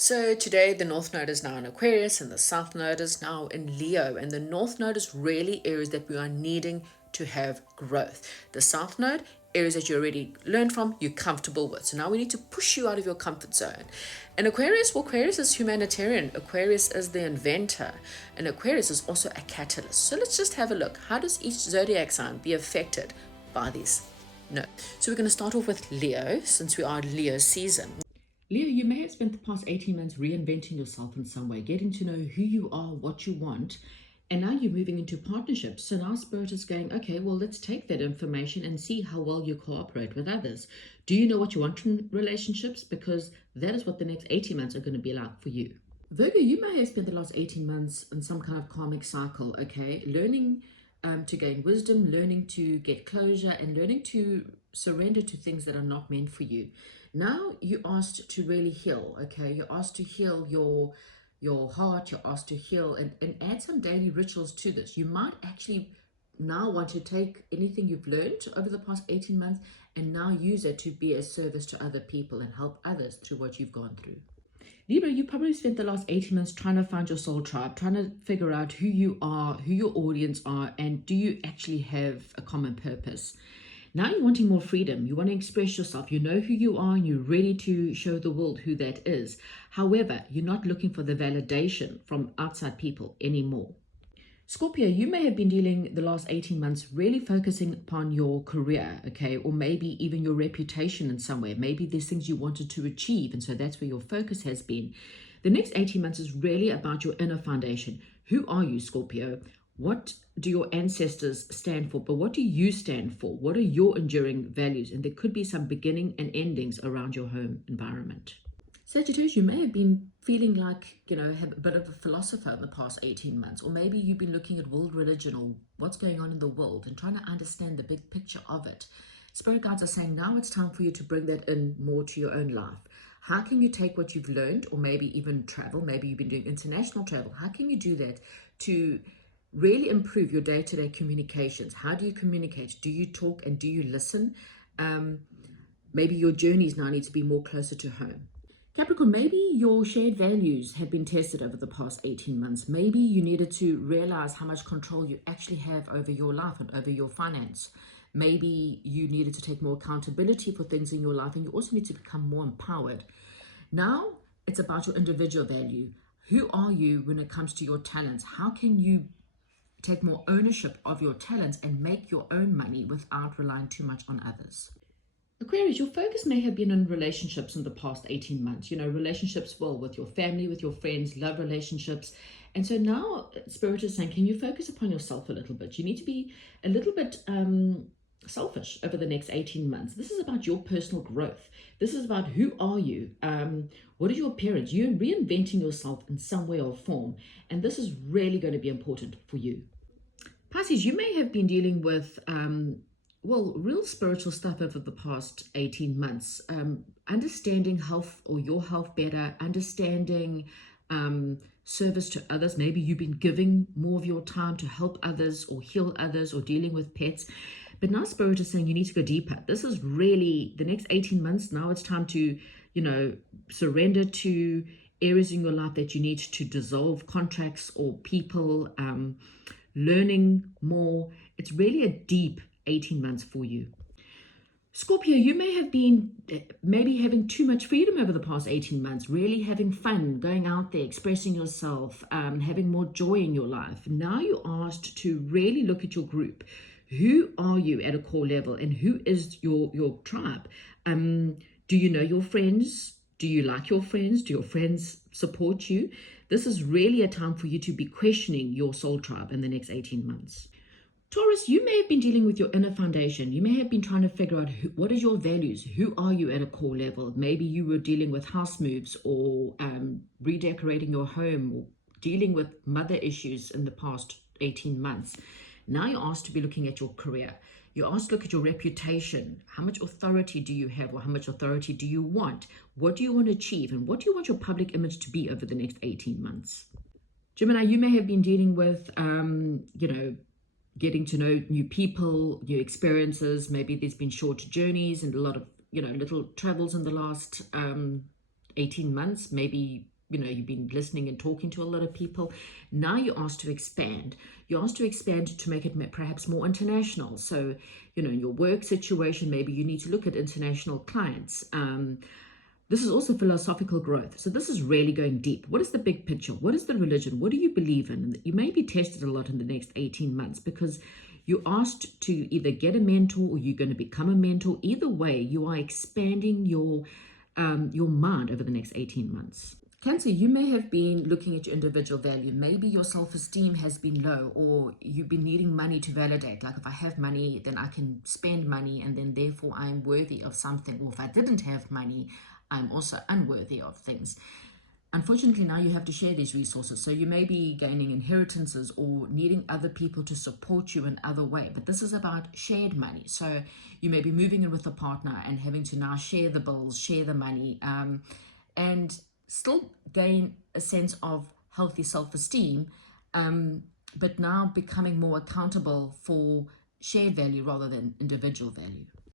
So today the North Node is now in Aquarius and the South Node is now in Leo. And the North Node is really areas that we are needing to have growth. The South Node, areas that you already learned from, you're comfortable with. So now we need to push you out of your comfort zone. And Aquarius, well, Aquarius is humanitarian. Aquarius is the inventor. And Aquarius is also a catalyst. So let's just have a look. How does each zodiac sign be affected by these? No. So we're going to start off with Leo, since we are Leo season. Leo, you may have spent the past 18 months reinventing yourself in some way, getting to know who you are, what you want, and now you're moving into partnerships. So now Spirit is going, okay, well, let's take that information and see how well you cooperate with others. Do you know what you want from relationships? Because that is what the next 18 months are going to be like for you. Virgo, you may have spent the last 18 months in some kind of karmic cycle, okay? Learning to gain wisdom, learning to get closure, and learning to surrender to things that are not meant for you. Now you're asked to really heal, okay? You're asked to heal your heart, you're asked to heal and add some daily rituals to this. You might actually now want to take anything you've learned over the past 18 months and now use it to be a service to other people and help others through what you've gone through. Libra, you probably spent the last 18 months trying to find your soul tribe, trying to figure out who you are, who your audience are, and do you actually have a common purpose? Now you're wanting more freedom. You want to express yourself. You know who you are and you're ready to show the world who that is. However, you're not looking for the validation from outside people anymore. Scorpio, you may have been dealing the last 18 months really focusing upon your career, okay, or maybe even your reputation in some way. Maybe there's things you wanted to achieve, and so that's where your focus has been. The next 18 months is really about your inner foundation. Who are you, Scorpio? What do your ancestors stand for? But what do you stand for? What are your enduring values? And there could be some beginning and endings around your home environment. Sagittarius, you may have been feeling like, have a bit of a philosopher in the past 18 months, or maybe you've been looking at world religion or what's going on in the world and trying to understand the big picture of it. Spirit guides are saying now it's time for you to bring that in more to your own life. How can you take what you've learned, or maybe even travel? Maybe you've been doing international travel. How can you do that to really improve your day-to-day communications? How do you communicate? Do you talk and do you listen? Maybe your journeys now need to be more closer to home. Capricorn, maybe your shared values have been tested over the past 18 months. Maybe you needed to realize how much control you actually have over your life and over your finance. Maybe you needed to take more accountability for things in your life, and you also need to become more empowered. Now it's about your individual value. Who are you when it comes to your talents? How can you take more ownership of your talents and make your own money without relying too much on others? Aquarius, your focus may have been on relationships in the past 18 months, relationships, well, with your family, with your friends, love relationships. And so now Spirit is saying, can you focus upon yourself a little bit? You need to be a little bit selfish over the next 18 months. This is about your personal growth. This is about who are you? What is your appearance? You're reinventing yourself in some way or form. And this is really going to be important for you. Pisces, you may have been dealing with real spiritual stuff over the past 18 months. Understanding health or your health better, understanding service to others. Maybe you've been giving more of your time to help others or heal others or dealing with pets. But now Spirit is saying you need to go deeper. This is really the next 18 months. Now it's time to, surrender to areas in your life that you need to dissolve contracts or people, learning more. It's really a deep 18 months for you. Scorpio, you may have been maybe having too much freedom over the past 18 months, really having fun, going out there, expressing yourself, having more joy in your life. Now you're asked to really look at your group. Who are you at a core level, and who is your tribe? Do you know your friends? Do you like your friends? Do your friends support you? This is really a time for you to be questioning your soul tribe in the next 18 months. Taurus, you may have been dealing with your inner foundation. You may have been trying to figure out what is your values? Who are you at a core level? Maybe you were dealing with house moves or redecorating your home or dealing with mother issues in the past 18 months. Now you're asked to be looking at your career. You're asked to look at your reputation. How much authority do you have, or how much authority do you want? What do you want to achieve? And what do you want your public image to be over the next 18 months? Gemini, you may have been dealing with, getting to know new people, new experiences. Maybe there's been short journeys and a lot of, little travels in the last 18 months, maybe you've been listening and talking to a lot of people. Now you're asked to expand. You're asked to expand to make it perhaps more international. So, in your work situation, maybe you need to look at international clients. This is also philosophical growth. So this is really going deep. What is the big picture? What is the religion? What do you believe in? You may be tested a lot in the next 18 months because you're asked to either get a mentor or you're going to become a mentor. Either way, you are expanding your mind over the next 18 months. Cancer, you may have been looking at your individual value. Maybe your self-esteem has been low, or you've been needing money to validate. Like, if I have money, then I can spend money, and then therefore I'm worthy of something. Or if I didn't have money, I'm also unworthy of things. Unfortunately, now you have to share these resources. So you may be gaining inheritances or needing other people to support you in other way. But this is about shared money. So you may be moving in with a partner and having to now share the bills, share the money, and still gain a sense of healthy self-esteem, but now becoming more accountable for shared value rather than individual value.